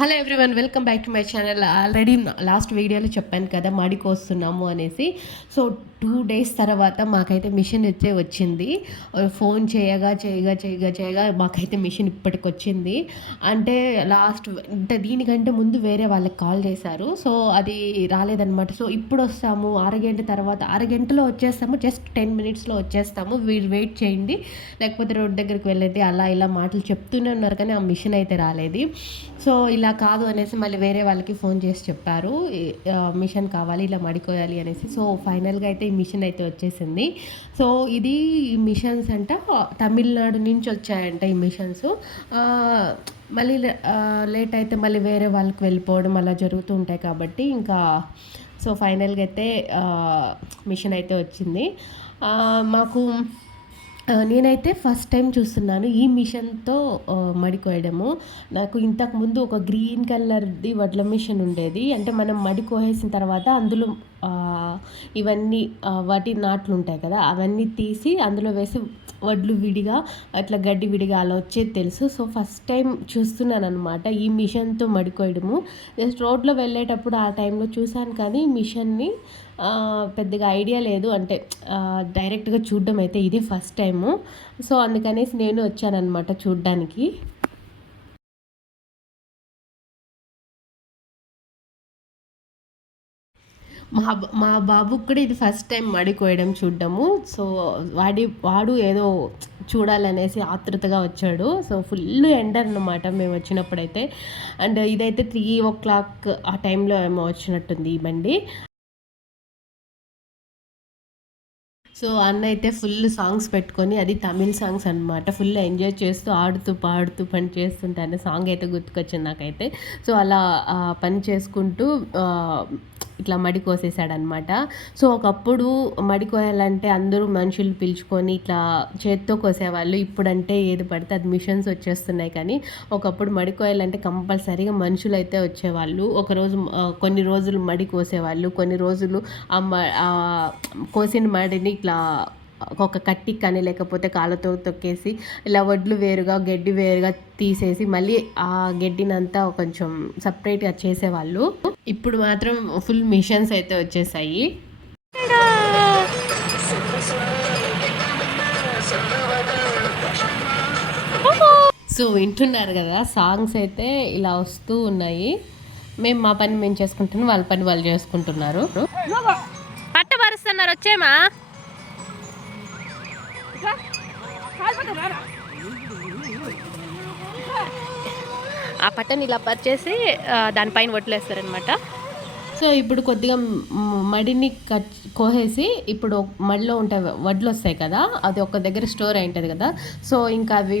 Hello everyone, welcome back to my channel. Already last వీడియోలో చెప్పాను కదా మడికి వస్తున్నాము అనేసి. సో 2 days తర్వాత మాకైతే మిషన్ అయితే వచ్చింది. ఫోన్ చేయగా మాకైతే మిషన్ ఇప్పటికొచ్చింది. అంటే అంటే దీనికంటే ముందు వేరే వాళ్ళకి కాల్ చేశారు. సో అది రాలేదనమాట. సో ఇప్పుడు వస్తాము, అరగంట తర్వాత, అరగంటలో వచ్చేస్తాము, జస్ట్ 10 minutesలో వచ్చేస్తాము, మీరు వెయిట్ చేయండి, లేకపోతే రోడ్ దగ్గరికి వెళ్ళండి, అలా ఇలా మాటలు చెప్తూనే ఉన్నారు కానీ ఆ మిషన్ అయితే రాలేదు. సో ఇలా కాదు అనేసి మళ్ళీ వేరే వాళ్ళకి ఫోన్ చేసి చెప్పారు, మిషన్ కావాలి, ఇలా మడికోయాలి అనేసి. సో ఫైనల్గా అయితే ఈ మిషన్ అయితే వచ్చేసింది. సో ఇది మిషన్స్ అంట తమిళనాడు నుంచి వచ్చాయంట ఈ మిషన్స్. మళ్ళీ లేట్ అయితే మళ్ళీ వేరే వాళ్ళకి వెళ్ళిపోవడం అలా జరుగుతూ ఉంటాయి కాబట్టి ఇంకా సో ఫైనల్గా అయితే మిషన్ అయితే వచ్చింది మాకు. నేనైతే ఫస్ట్ టైం చూస్తున్నాను ఈ మిషన్తో మడి కోయడము. నాకు ఇంతకుముందు ఒక గ్రీన్ కలర్ది వడ్ల మిషన్ ఉండేది. అంటే మనం మడి కోసేసిన తర్వాత అందులో ఇవన్నీ వాటి నాట్లు ఉంటాయి కదా, అవన్నీ తీసి అందులో వేసి వడ్లు విడిగా అట్లా గడ్డి విడిగా అలా వచ్చేది తెలుసు. సో ఫస్ట్ టైం చూస్తున్నాను అనమాట ఈ మిషన్తో మడి కోయడము. జస్ట్ రోడ్లో వెళ్ళేటప్పుడు ఆ టైంలో చూశాను కానీ మిషన్ని పెద్దగా ఐడియా లేదు. అంటే డైరెక్ట్గా చూడడం అయితే ఇదే ఫస్ట్ టైము. సో అందుకనేసి నేను వచ్చానన్నమాట చూడ్డానికి. మా బాబుకి కూడా ఇది ఫస్ట్ టైం మడి కోయడం చూడడము. సో వాడు ఏదో చూడాలనేసి ఆతృతగా వచ్చాడు. సో ఫుల్ ఎండ అన్నమాట మేము వచ్చినప్పుడైతే. అండ్ ఇదైతే 3 o'clock ఆ టైంలో ఏమో వచ్చినట్టుంది ఈ బండి. సో అన్న అయితే ఫుల్ సాంగ్స్ పెట్టుకొని, అది తమిళ్ సాంగ్స్ అనమాట, ఫుల్ ఎంజాయ్ చేస్తూ ఆడుతూ పాడుతూ పని చేస్తుంటే అన్న సాంగ్ అయితే గుర్తుకొచ్చింది నాకైతే. సో అలా పని చేసుకుంటూ ఇట్లా మడి కోసేసాడనమాట. సో ఒకప్పుడు మడి కోయాలంటే అందరూ మనుషులు పిలుచుకొని ఇట్లా చేత్తో కోసేవాళ్ళు. ఇప్పుడంటే ఏది పడితే అది మిషన్స్ వచ్చేస్తున్నాయి కానీ ఒకప్పుడు మడి కోయాలంటే కంపల్సరీగా మనుషులు అయితే వచ్చేవాళ్ళు. ఒకరోజు కొన్ని రోజులు మడి కోసేవాళ్ళు, కొన్ని రోజులు కోసిన మడిని ఇట్లా ఒక కట్టి కానీ లేకపోతే కాళ్ళతో తొక్కేసి ఇలా వడ్లు వేరుగా గడ్డి వేరుగా తీసేసి మళ్ళీ ఆ గడ్డినంతా కొంచెం సపరేట్గా చేసేవాళ్ళు. ఇప్పుడు మాత్రం ఫుల్ మిషన్స్ అయితే వచ్చేసాయి. సో వింటున్నారు కదా, సాంగ్స్ అయితే ఇలా వస్తూ ఉన్నాయి. మేము మా పని మేము చేసుకుంటున్నాం, వాళ్ళ పని వాళ్ళు చేసుకుంటున్నారు. పట్టబరుస్తున్నారు, వచ్చేమా ఆ పట్టని ఇలా పరిచేసి దానిపైన వడ్లేస్తారనమాట. సో ఇప్పుడు కొద్దిగా మడిని కోసేసి ఇప్పుడు మడిలో ఉంటాయి వడ్లు వస్తాయి కదా, అది ఒక దగ్గర స్టోర్ అయి ఉంటుంది కదా. సో ఇంకా అవి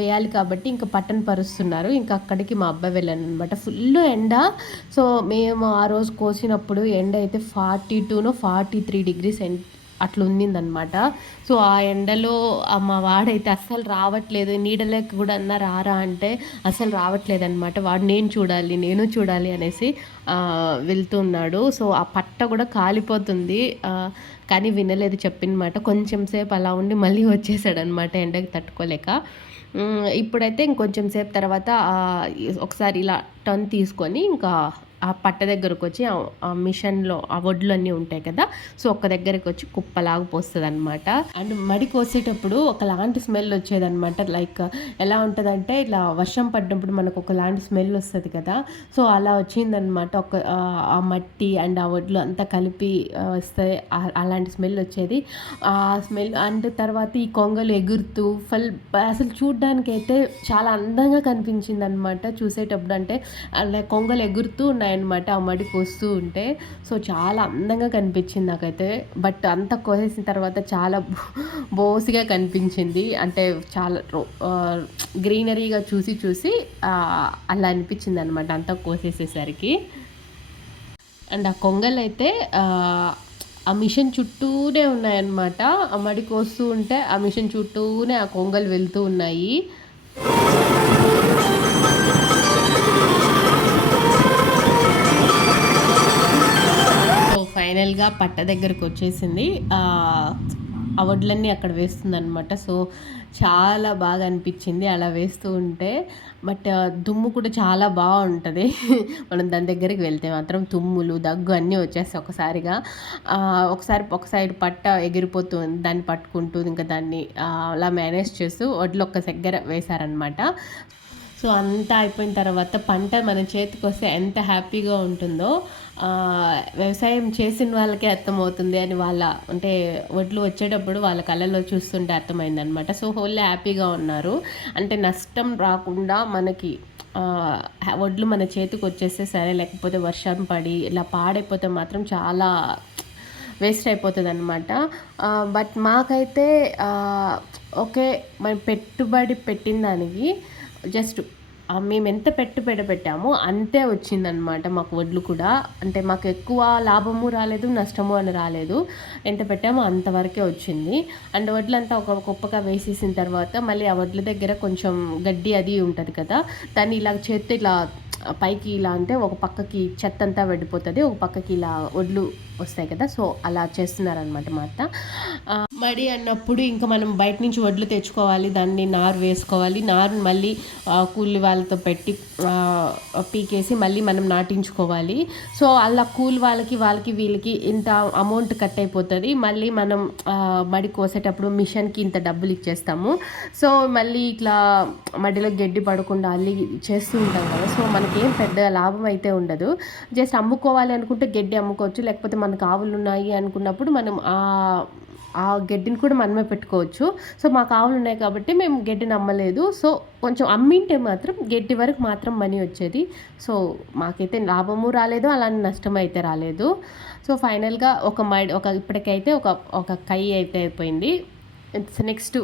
వేయాలి కాబట్టి ఇంకా పట్టను పరుస్తున్నారు. ఇంకా అక్కడికి మా అబ్బాయి వెళ్ళాను అనమాట. ఫుల్ ఎండ. సో మేము ఆ రోజు కోసినప్పుడు ఎండ అయితే 42-43 degrees అట్లా ఉండిందనమాట. సో ఆ ఎండలో మా వాడైతే అస్సలు రావట్లేదు, నీడలేక కూడా అన్న రారా అంటే అస్సలు రావట్లేదు అనమాట. వాడు నేను చూడాలి అనేసి వెళ్తున్నాడు. సో ఆ పట్ట కూడా కాలిపోతుంది కానీ వినలేదు చెప్పిన మాట. కొంచెం సేపు అలా ఉండి మళ్ళీ వచ్చేసాడనమాట ఎండకి తట్టుకోలేక. ఇప్పుడైతే ఇంకొంచెం సేపు తర్వాత ఒకసారి ఇలా టర్న్ తీసుకొని ఇంకా ఆ పట్ట దగ్గరకు వచ్చి ఆ మిషన్లో ఆ వడ్లు అన్నీ ఉంటాయి కదా, సో ఒక్క దగ్గరికి వచ్చి కుప్పలాగా పోస్తుంది అనమాట. అండ్ మడి కోసేటప్పుడు ఒకలాంటి స్మెల్ వచ్చేదనమాట. లైక్ ఎలా ఉంటుందంటే ఇట్లా వర్షం పడినప్పుడు మనకు ఒకలాంటి స్మెల్ వస్తుంది కదా, సో అలా వచ్చిందనమాట. ఆ మట్టి అండ్ ఆ వడ్లు అంతా కలిపి వస్తే అలాంటి స్మెల్ వచ్చేది. ఆ స్మెల్ అండ్ తర్వాత ఈ కొంగలు ఎగురుతూ అసలు చూడ్డానికి అయితే చాలా అందంగా కనిపించింది అనమాట చూసేటప్పుడు. అంటే అలా కొంగలు ఎగురుతూ ఉన్నాయన్నమాట ఆ మడి కోస్తూ ఉంటే. సో చాలా అందంగా కనిపించింది నాకైతే. బట్ అంతా కోసేసిన తర్వాత చాలా బోసిగా కనిపించింది. అంటే చాలా గ్రీనరీగా చూసి అలా అనిపించింది అనమాట అంతా కోసేసేసరికి. అండ్ ఆ కొంగలు అయితే ఆ మిషన్ చుట్టూనే ఉన్నాయన్నమాట. ఆ మడి కోస్తూ ఉంటే ఆ మిషన్ చుట్టూనే ఆ కొంగలు వెళ్తూ ఉన్నాయి. ఫైనల్గా పట్ట దగ్గరకు వచ్చేసింది. ఆ వడ్లన్నీ అక్కడ వేస్తుందన్నమాట. సో చాలా బాగా అనిపించింది అలా వేస్తూ ఉంటే. బట్ దుమ్ము కూడా చాలా బాగుంటుంది. మనం దాని దగ్గరికి వెళ్తే మాత్రం తుమ్ములు, దగ్గు అన్నీ వచ్చేస్తాయి ఒకసారిగా. ఒకసారి ఒక సైడ్ పట్ట ఎగిరిపోతుంది, దాన్ని పట్టుకుంటూ ఇంకా దాన్ని అలా మేనేజ్ చేస్తూ వడ్లు ఒక్క దగ్గర వేశారనమాట. సో అంతా అయిపోయిన తర్వాత పంట మన చేతికి వస్తే ఎంత హ్యాపీగా ఉంటుందో వ్యవసాయం చేసిన వాళ్ళకే అర్థమవుతుంది అని అంటే వడ్లు వచ్చేటప్పుడు వాళ్ళ కళ్ళలో చూస్తుంటే అర్థమైందనమాట. సో హోల్లీ హ్యాపీగా ఉన్నారు. అంటే నష్టం రాకుండా మనకి వడ్లు మన చేతికి వచ్చేస్తే సరే, లేకపోతే వర్షం పడి ఇలా పాడైపోతే మాత్రం చాలా వేస్ట్ అయిపోతుంది అనమాట. బట్ మాకైతే ఓకే, మనం పెట్టుబడి పెట్టిన దానికి జస్ట్ మేము ఎంత పెట్టుబడి పెట్టామో అంతే వచ్చిందనమాట మాకు వడ్లు కూడా. అంటే మాకు ఎక్కువ లాభము రాలేదు, నష్టము అని రాలేదు. ఎంత పెట్టామో అంతవరకే వచ్చింది. అండ్ వడ్లంతా ఒక కుప్పగా వేసేసిన తర్వాత మళ్ళీ ఆ వడ్ల దగ్గర కొంచెం గడ్డి అది ఉంటుంది కదా, దాన్ని ఇలా చేత్తో ఇలా పైకి ఇలా అంటే ఒక పక్కకి చెత్త అంతా వెళ్ళిపోతుంది, ఒక పక్కకి ఇలా వడ్లు వస్తాయి కదా. సో అలా చేస్తున్నారనమాట మా అత్త. మడి అన్నప్పుడు ఇంకా మనం బయట నుంచి వడ్లు తెచ్చుకోవాలి, దాన్ని నారు వేసుకోవాలి, నారు మళ్ళీ కూలి వాళ్ళతో పెట్టి పీకేసి మళ్ళీ మనం నాటించుకోవాలి. సో అలా కూలి వాళ్ళకి వీళ్ళకి ఇంత అమౌంట్ కట్ అయిపోతుంది. మళ్ళీ మనం మడి కోసేటప్పుడు మిషన్కి ఇంత డబ్బులు ఇచ్చేస్తాము. సో మళ్ళీ ఇట్లా మడిలో గడ్డి పడకుండా అల్లి చేస్తూ ఉంటాం కదా. సో మనకేం పెద్ద లాభం అయితే ఉండదు. జస్ట్ అమ్ముకోవాలి అనుకుంటే గడ్డి అమ్ముకోవచ్చు, లేకపోతే మనకు ఆవులు ఉన్నాయి అనుకున్నప్పుడు మనం ఆ గడ్డిని కూడా మనమే పెట్టుకోవచ్చు. సో మాకు ఆవులు ఉన్నాయి కాబట్టి మేము గడ్డిని అమ్మలేదు. సో కొంచెం అమ్మింటే మాత్రం గడ్డి వరకు మాత్రం మనీ వచ్చేది. సో మాకైతే లాభము రాలేదు, అలానే నష్టం అయితే రాలేదు. సో ఫైనల్గా ఇప్పటికైతే ఒక కై అయితే అయిపోయింది. నెక్స్ట్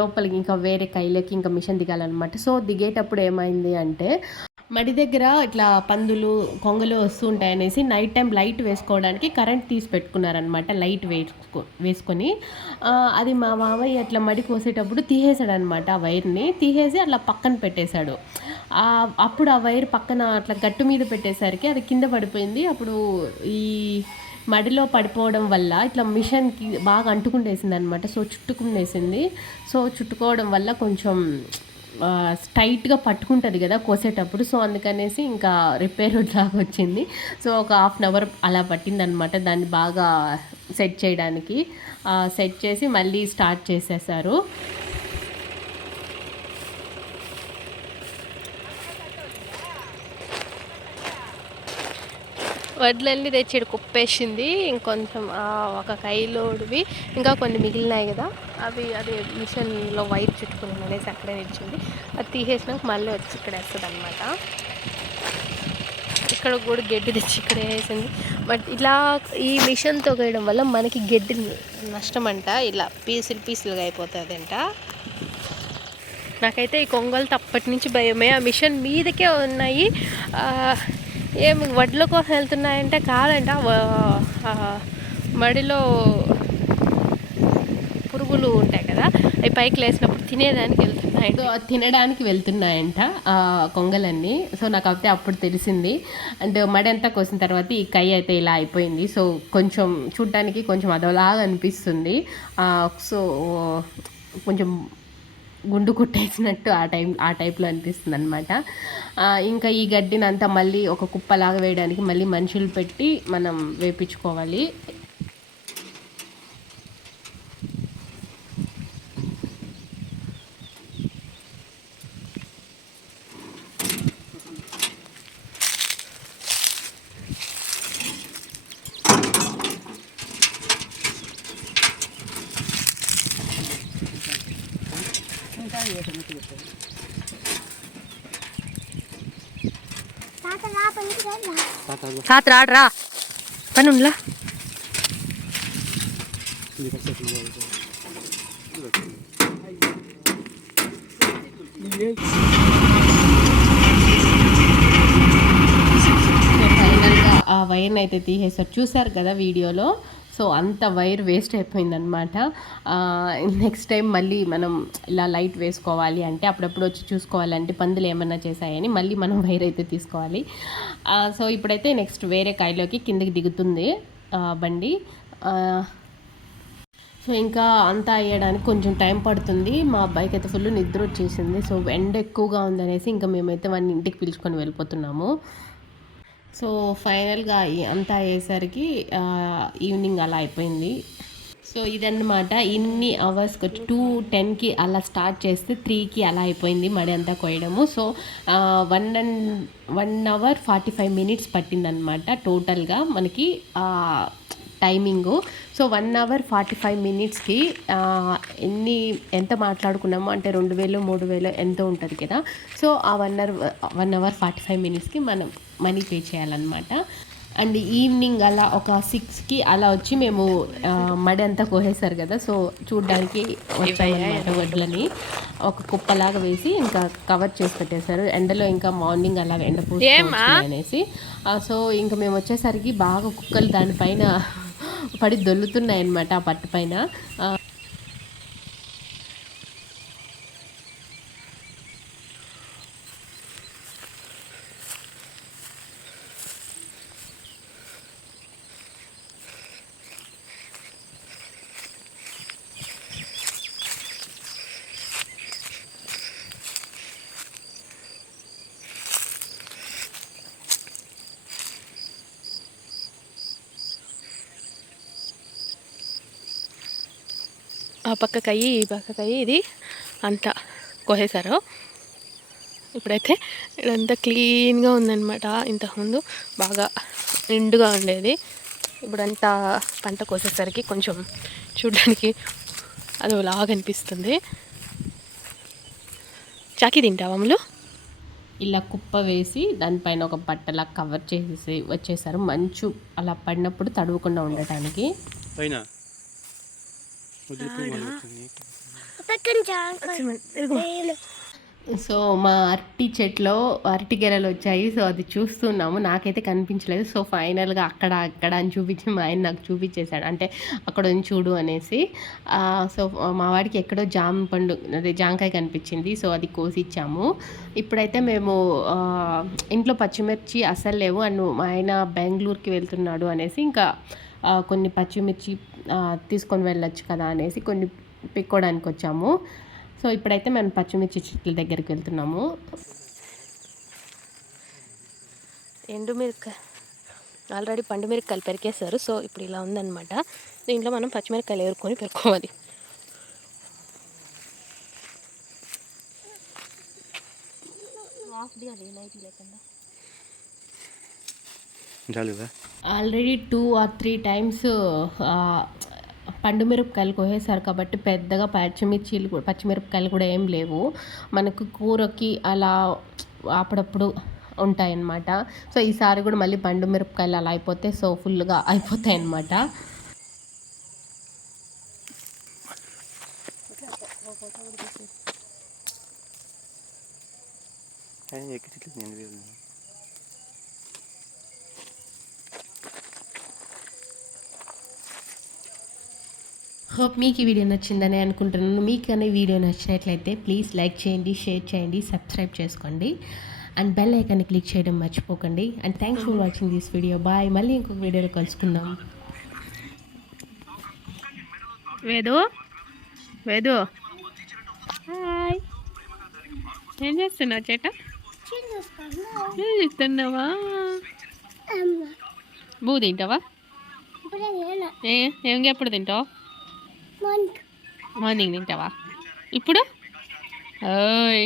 లోపలికి ఇంకా వేరే కైలకి ఇంకా మిషన్ దిగాలన్నమాట. సో దిగేటప్పుడు ఏమైంది అంటే మడి దగ్గర ఇట్లా పందులు కొంగలు వస్తూ ఉంటాయనేసి నైట్ టైం లైట్ వేసుకోవడానికి కరెంట్ తీసి పెట్టుకున్నారనమాట. లైట్ వేసుకొని అది మా మామయ్య అట్లా మడి కోసేటప్పుడు తీసేశాడు అనమాట. ఆ వైర్ని తీసేసి అట్లా పక్కన పెట్టేశాడు. అప్పుడు ఆ వైర్ పక్కన అట్లా గట్టు మీద పెట్టేసరికి అది కింద పడిపోయింది. అప్పుడు ఈ మడిలో పడిపోవడం వల్ల ఇట్లా మిషన్కి బాగా అంటుకుండేసింది అనమాట. సో చుట్టుకునేసింది. సో చుట్టుకోవడం వల్ల కొంచెం టైట్గా పట్టుకుంటుంది కదా కోసేటప్పుడు. సో అందుకనేసి ఇంకా రిపేర్ లాగా వచ్చింది. సో ఒక 1/2 అవర్ అలా పట్టిందనమాట దాన్ని బాగా సెట్ చేయడానికి. సెట్ చేసి మళ్ళీ స్టార్ట్ చేసేసారు. వడ్లన్నీ తెచ్చి కుప్పేసింది. ఇంకొంచెం ఒక కైలోడివి ఇంకా కొన్ని మిగిలినాయి కదా, అది మిషన్లో వైర్ చుట్టుకుని అనేసి అక్కడే నిలిచింది. అది తీసేసినాక మళ్ళీ వచ్చి ఇక్కడ వేస్తుంది అనమాట. ఇక్కడ కూడా గడ్డి తెచ్చి ఇక్కడ వేసింది. బట్ ఇలా ఈ మిషన్తో వేయడం వల్ల మనకి గడ్డి నష్టం అంట, ఇలా పీసులుగా అయిపోతుంది అంట. నాకైతే ఈ కొంగలు అప్పటి నుంచి భయమే. ఆ మిషన్ మీదకే ఉన్నాయి. ఏమి వడ్ల కోసం వెళ్తున్నాయంటే కాదంట, మడిలో పురుగులు ఉంటాయి కదా, అవి పైకి లేసినప్పుడు తినడానికి వెళ్తున్నాయంట కొంగలన్నీ. సో నాకు అయితే అప్పుడు తెలిసింది. అండ్ మడి అంతా కోసిన తర్వాత ఈ కై అయితే ఇలా అయిపోయింది. సో కొంచెం చూడ్డానికి కొంచెం అదోలాగా అనిపిస్తుంది. సో కొంచెం గుండు కొట్టేసినట్టు ఆ టైప్లో అనిపిస్తుంది అనమాట. ఇంకా ఈ గడ్డిని అంతా మళ్ళీ ఒక కుప్పలాగా వేయడానికి మళ్ళీ మనుషులు పెట్టి మనం వేపించుకోవాలి. తాత రాడరా పని ఉండలా. ఫైనల్గా ఆ వైర్ని అయితే తీసేసారు, చూసారు కదా వీడియోలో. సో అంత వైర్ వేస్ట్ అయిపోయిందనమాట. నెక్స్ట్ టైం మళ్ళీ మనం ఇలా లైట్ వేసుకోవాలి అంటే అప్పుడప్పుడు వచ్చి చూసుకోవాలంటే పందులు ఏమన్నా చేశాయని మళ్ళీ మనం వైర్ అయితే తీసుకోవాలి. సో ఇప్పుడైతే నెక్స్ట్ వేరే కాయలోకి కిందకి దిగుతుంది బండి. సో ఇంకా అంతా అయ్యడానికి కొంచెం టైం పడుతుంది. మా అబ్బాయికి అయితే ఫుల్ నిద్ర వచ్చేసింది. సో ఎండ ఎక్కువగా ఉందనేసి ఇంకా మేమైతే వాడిని ఇంటికి పిలుచుకొని వెళ్ళిపోతున్నాము. సో ఫైనల్గా అంతా అయ్యేసరికి ఈవినింగ్ అలా అయిపోయింది. సో ఇదన్నమాట. ఇన్ని అవర్స్కి వచ్చి 2:10కి అలా స్టార్ట్ చేస్తే 3కి అలా అయిపోయింది మడి అంతా కొయ్యడము. సో 1 hour 45 minutes పట్టిందనమాట టోటల్గా మనకి టైమింగు. సో 1 hour 45 minutesకి ఎంత మాట్లాడుకున్నామో అంటే 2000 3000 ఎంతో ఉంటుంది కదా. సో ఆ 1 hour 45 minutesకి మనం మనీ పే చేయాలన్నమాట. అండ్ ఈవినింగ్ అలా ఒక 6కి అలా వచ్చి మేము మడి అంతా కోసేసారు కదా. సో చూడ్డానికి వచ్చామన్నమాట. వడ్లని ఒక కుప్పలాగా వేసి ఇంకా కవర్ చేసి పెట్టేశారు. ఎండలో ఇంకా మార్నింగ్ అలా ఎండ పూసుకోవచ్చు అనేసి. సో ఇంకా మేము వచ్చేసరికి బాగా కుక్కలు దానిపైన పడి దొల్లుతున్నాయి అన్నమాట ఆ పట్టు పైన. ఆ పక్కకయ్యి ఈ పక్కకయ్యి ఇది అంతా కోసేశారు. ఇప్పుడైతే ఇదంతా క్లీన్గా ఉందన్నమాట. ఇంతకుముందు బాగా నిండుగా ఉండేది. ఇప్పుడంతా పంట కోసేసరికి కొంచెం చూడడానికి అదోలాగా అనిపిస్తుంది. చాకీ తింటావా అమ్ములు? ఇలా కుప్ప వేసి దానిపైన ఒక బట్టలా కవర్ చేసేసి వచ్చేసారు. మంచు అలా పడినప్పుడు తడవకుండా ఉండటానికి. సో మా అరటి చెట్లో అరటి గెలలు వచ్చాయి. సో అది చూస్తున్నాము. నాకైతే కనిపించలేదు. సో ఫైనల్గా అక్కడ అని చూపించి మా ఆయన నాకు చూపించేశాడు. అంటే అక్కడ చూడు అనేసి. సో మా వాడికి ఎక్కడో అదే జామకాయ కనిపించింది. సో అది కోసి ఇచ్చాము. ఇప్పుడైతే మేము ఇంట్లో పచ్చిమిర్చి అసలు లేవు. అండ్ మా ఆయన బెంగళూరుకి వెళ్తున్నాడు అనేసి ఇంకా కొన్ని పచ్చిమిర్చి తీసుకొని వెళ్ళొచ్చు కదా అనేసి కొన్ని పిక్కోవడానికి వచ్చాము. సో ఇప్పుడైతే మనం పచ్చిమిర్చి చెట్ల దగ్గరికి వెళ్తున్నాము. ఎండుమిరకాయ ఆల్రెడీ పండు మిరకాయలు పెరికేశారు. సో ఇప్పుడు ఇలా ఉందన్నమాట. దీంట్లో మనం పచ్చిమిరకాయలు ఏరుకొని పెరుకోవాలి. ఆల్రెడీ 2 or 3 times పండు మిరపకాయలు కోసేసారు కాబట్టి పెద్దగా పచ్చిమిరపకాయలు కూడా ఏం లేవు. మనకు కూరకి అలా అప్పుడప్పుడు ఉంటాయన్నమాట. సో ఈసారి కూడా మళ్ళీ పండు మిరపకాయలు అలా అయిపోతే సో ఫుల్గా అయిపోతాయి అన్నమాట. హోప్ మీకు ఈ వీడియో నచ్చిందని అనుకుంటున్నాను. మీకు కానీ వీడియో నచ్చినట్లయితే ప్లీజ్ లైక్ చేయండి, షేర్ చేయండి, సబ్స్క్రైబ్ చేసుకోండి అండ్ బెల్ ఐకాన్ని క్లిక్ చేయడం మర్చిపోకండి. And thanks for watching this video. Bye. మళ్ళీ ఇంకొక వీడియోలో కలుసుకుందాం. వేదు హాయ్. ఏం చేస్తున్నావు చేట? ఇస్తున్నావా? బూ తింటావా? ఏం ఎప్పుడు తింటావు? మార్నింగ్ తింటావా? ఇప్పుడు ఓయ్